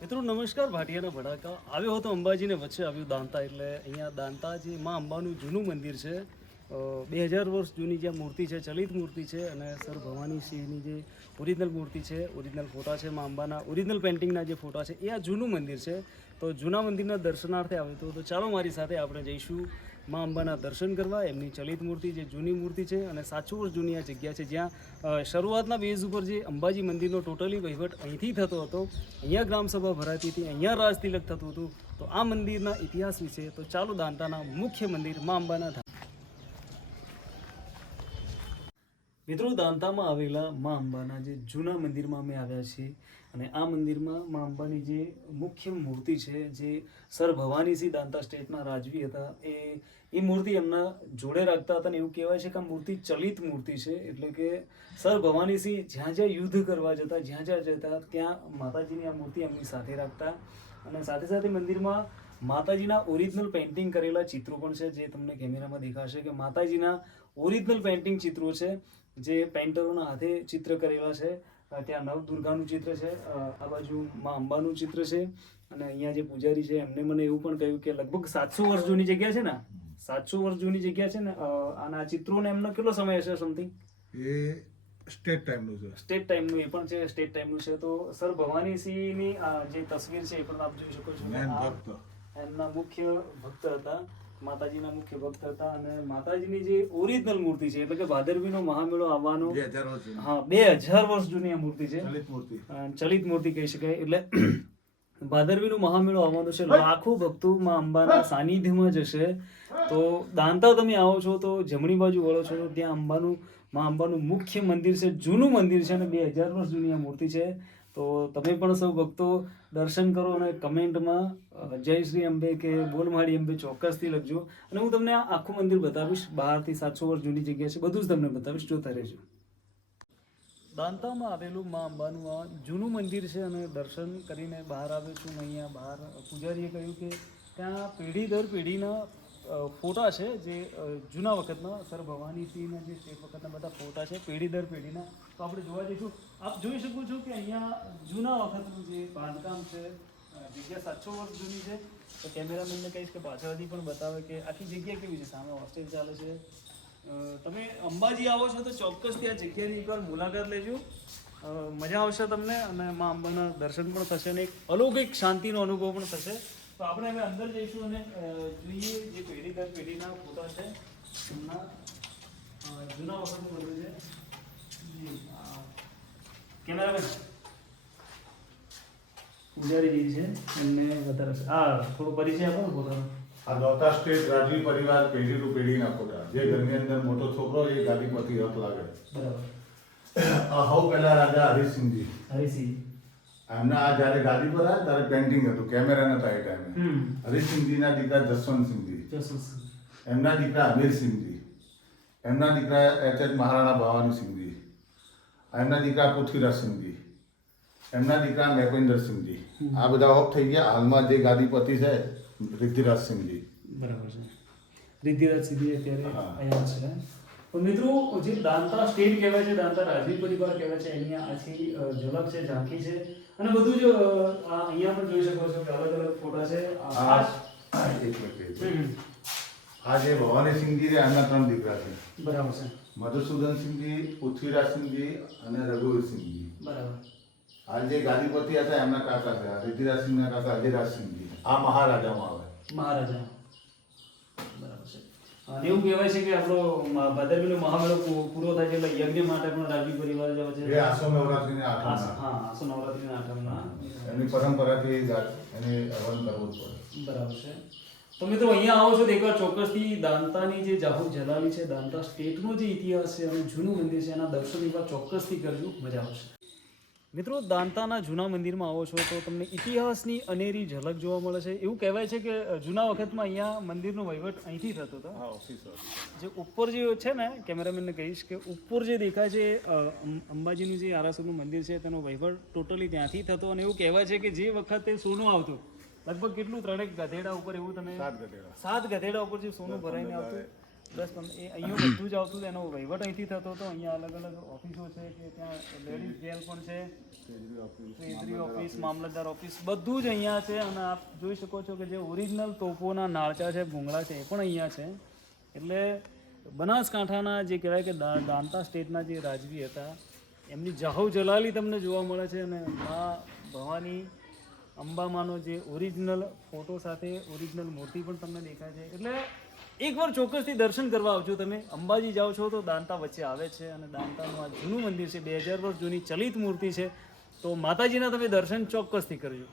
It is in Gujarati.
મિત્રો, નમસ્કાર. ભાટિયાના ભડાકા. આવ્યો હતો અંબાજીને વચ્ચે આવ્યું દાંતા, એટલે અહીંયા દાંતા જે મા અંબાનું જૂનું મંદિર છે બે હજાર વર્ષ જૂની જે મૂર્તિ છે, ચલિત મૂર્તિ છે અને સર ભવાની સિંહની જે ઓરિજિનલ મૂર્તિ છે, ઓરિજિનલ ફોટા છે મા અંબાના, ઓરિજિનલ પેઇન્ટિંગના જે ફોટા છે, એ આ જૂનું મંદિર છે. તો જૂના મંદિરના દર્શનાર્થે આવ્યું હતું. તો ચાલો મારી સાથે આપણે જઈશું. માં અંબાના દર્શન કરવા. એમની ચલિત મૂર્તિ જે જૂની મૂર્તિ છે અને સાતસો વર્ષ જૂની આ જગ્યા છે જ્યાં શરૂઆતના બેઝ ઉપર જે અંબાજી મંદિરનો ટોટલી વહીવટ અહીંથી થતો હતો, અહીંયા ગ્રામસભા ભરાતી હતી, અહીંયા રાજતિલક થતું હતું, તો આ મંદિરના ઇતિહાસ વિશે તો ચાલો દાંતાના મુખ્ય મંદિરમાં અંબાના મિત્રો, દાંતામાં આવેલા મા અંબાના જે જૂના મંદિરમાં અમે આવ્યા છીએ અને આ મંદિરમાં મા અંબાની જે મુખ્ય મૂર્તિ છે, જે સર ભવાનીસિંહ દાંતા સ્ટેટના રાજવી હતા, એ એ મૂર્તિ એમના જોડે રાખતા હતા અને એવું કહેવાય છે કે આ મૂર્તિ ચલિત મૂર્તિ છે. એટલે કે સર ભવાનીસિંહ જ્યાં જ્યાં યુદ્ધ કરવા જતા, જ્યાં જ્યાં જતા, ત્યાં માતાજીની આ મૂર્તિ એમની સાથે રાખતા. અને સાથે સાથે મંદિરમાં માતાજીના ઓરિજિનલ પેઇન્ટિંગ કરેલા ચિત્રો પણ છે, જે તમને કેમેરામાં દેખાશે કે માતાજીના ઓરિજિનલ પેઇન્ટિંગ ચિત્રો છે. જે પેઇન્ટરોના હાથે ચિત્ર કરેલા છે ત્યાં નવ દુર્ગાનું ચિત્ર છે આ બાજુ મા અંબાનું ચિત્ર છે અને અહીંયા જે પૂજારી છે એમને મને એવું પણ કહ્યું કે લગભગ સાતસો વર્ષ જૂની જગ્યા છે ને? સાતસો વર્ષ જૂની જગ્યા છે ને આના ચિત્રોને એમનો કેટલો સમય હશે સમથિંગ એ સ્ટેટ ટાઈમનું છે. સ્ટેટ ટાઈમનું એ પણ છે સ્ટેટ ટાઈમનું છે. તો સર ભવાનીસિંહની જે તસવીર છે એ પણ આપ જોઈ શકો છો. એમના મુખ્ય ભક્ત હતા. માતાજીના મુખ્ય ભક્ત હતા અને માતાજીની જે ઓરિજિનલ મૂર્તિ છે એટલે કે ભાદરવીનો મહામેળો આવવાનો બે હજાર વર્ષ જૂની. હા બે હજાર વર્ષ જૂની આ મૂર્તિ છે. ચલિત મૂર્તિ. ચલિત મૂર્તિ કહી શકાય. એટલે ભાદરવીનો મહામેળો આવવાનો છે. લાખો ભક્તો માં અંબાના સાનિધ્યમાં જશે. તો દાંતા તમે આવો છો તો જમણી બાજુ વળો છો તો ત્યાં અંબાનું માં અંબાનું મુખ્ય મંદિર છે જૂનું મંદિર છે અને બે હજાર વર્ષ જૂની આ મૂર્તિ છે. તો તમે પણ સૌ ભક્તો દર્શન કરો અને કમેન્ટમાં જય શ્રી અંબે કે બોલ માડી અંબે ચોક્કસથી લખજો. અને હું તમને આખું મંદિર બતાવીશ, બહારથી સાતસો વર્ષ જૂની જગ્યા છે, બધું જ તમને બતાવીશ, જોતા રહેજો. દાંતામાં આવેલું મા અંબાનું આ જૂનું મંદિર છે અને દર્શન કરીને બહાર આવ્યો છું અહીંયા બહાર પૂજારીએ કહ્યું કે ત્યાં પેઢી દર પેઢીના ફોટા છે જે જૂના વખતના સર ભવાનીસિંહના જે તે વખતના બધા ફોટા છે, પેઢી દર પેઢીના. તો આપણે જોવા જઈશું. આપ જોઈ શકો છો કે અહીંયા જૂના વખતનું જે બાંધકામ છે જગ્યા સાતસો વર્ષ જૂની છે. તો કેમેરામેનને કહીશ કે પાછળથી પણ બતાવે કે આખી જગ્યા કેવી છે? સામે હોસ્ટેલ ચાલે છે. તમે અંબાજી આવો છો તો ચોક્કસથી આ જગ્યાની એકવાર મુલાકાત લેજો. મજા આવશે તમને અને મા અંબાના દર્શન પણ થશે અને એક અલૌકિક શાંતિનો અનુભવ પણ થશે. તો આપણે હવે અંદર જઈશું અને જોઈએ જે પેઢી દર પેઢીના ફોટા છે એમના જૂના વખતનું બધું છે. કેમેરામેન. પૂજારીજી છે એમને વધારે હા થોડો પરિચય આપો ને પોતાનો. આ સ્ટેટ રાજવી પરિવાર પેઢી ટુ પેઢીના ફોટા. જે ઘરની અંદર મોટો છોકરો એ ગાદી પરથી હક લાગે. બરાબર. આ હવ પહેલા રાજા હરિસિંહજી. હરીસિંહ. એમના આ જ્યારે ગાદી પર આવ્યા ત્યારે પેન્ટિંગ હતું કેમેરા નતા એ ટાઈમે હરિસિંહજીના દીકરા જસવંત સિંહજી એમના દીકરા અમીરસિંહજી એમના દીકરા એચ એચ મહારાણા ભવાનીસિંહજી એમના દીકરા પૃથ્વીરાજ સિંહજી એમના દીકરા મેપિન્દરસિંહજી આ બધા ઓફ થઈ ગયા. હાલમાં જે ગાદીપતિ છે રિદ્ધિરાજસિંહજી બરાબર છે. રિદ્ધિરાજ સિંહજી અત્યારે અહીંયા છે. તો મિત્રો જે દાંતા સ્ટેટ કહેવાય છે દાંતા રાજવી પરિવાર કહેવાય છે એની આછી અ, ઝલક છે ઝાંખી છે. અને બધું જ અ, આ અહીંયા પણ જોઈ શકો છો કે અલગ અલગ ફોટા છે. આ આ ખાસ- એક મિનિટ. હમ, આ જે ભવાનીસિંહજી છે એમના ત્રણ દીકરા છે. બરાબર છે. મધુસૂદનસિંહજી પૃથ્વીરાજસિંહજી અને રઘુવીરસિંહજી બરાબર. આ જે ગાદીપતિ હતા એમના કાકા છે આ રિદ્ધિરાજસિંહના કાકા અજયરાજસિંહજી આ મહારાજામાં આવે. મહારાજા બરાબર છે અને એવું કહેવાય છે કે આપણો ભાદરવીનો મહામેળો પૂરો થાય છે એટલે યજ્ઞ માટે પણ રાજવી પરિવાર જાય છે. એ આસો નવરાત્રિને આઠમના. હા આસો નવરાત્રીના આઠમના. એમની પરંપરાથી એને હવન કરવું જ પડે. બરાબર છે. તો મિત્રો અહીંયા આવો છો તો એકવાર ચોક્કસથી દાંતાની જે જાહુર જલાવી છે દાંતા સ્ટેટનો જે ઇતિહાસ છે અને જૂનું મંદિર છે એના દર્શન એકવાર ચોક્કસથી કરજો. મજા આવશે. મિત્રો દાંતાના જૂના મંદિરમાં આવો છો તો તમને ઇતિહાસની અનેરી ઝલક જોવા મળે છે. એવું કહેવાય છે કે જૂના વખતમાં અહીંયા મંદિરનો વહીવટ અહીંથી થતો હતો. જે ઉપર જે છે ને કેમેરામેનને કહીશ કે ઉપર જે દેખાય છે અંબાજીનું જે આરાસુરનું મંદિર છે તેનો વહીવટ ટોટલી ત્યાંથી થતો અને એવું કહેવાય છે કે જે વખતે સોનું આવતું લગભગ કેટલું ત્રણેક ગધેડા ઉપર એવું તમે સાત ગધેડા ઉપર જે સોનું ભરાઈને આવતું? દસ પણ એ અહીંયા બધું જ આવતું એનો વહીવટ અહીંથી થતો હતો. અહીંયા અલગ અલગ ઓફિસો છે કે ત્યાં લેડીઝ જેલ પણ છે. ટ્રેઝરી ઓફિસ મામલતદાર ઓફિસ બધું જ અહીંયા છે. અને આપ જોઈ શકો છો કે જે ઓરિજિનલ તોપોના નાળચા છે, ભૂંગળા છે, એ પણ અહીંયા છે. એટલે બનાસકાંઠાના જે કહેવાય કે દાંતા સ્ટેટના જે રાજવી હતા, એમની જાહો જલાલી તમને જોવા મળે છે. અને મા ભવાની અંબામાનો જે ઓરિજિનલ ફોટો સાથે ઓરિજિનલ મૂર્તિ પણ તમને દેખાય છે. એટલે એકવાર ચોક્કસથી દર્શન કરવા આવજો તમે. અંબાજી જાઓ છો તો દાંતા વચ્ચે આવે છે અને દાંતાનું આ જૂનું મંદિર છે. બે હજાર વર્ષ જૂની ચલિત મૂર્તિ છે. તો માતાજીના તમે દર્શન ચોક્કસથી કરજો.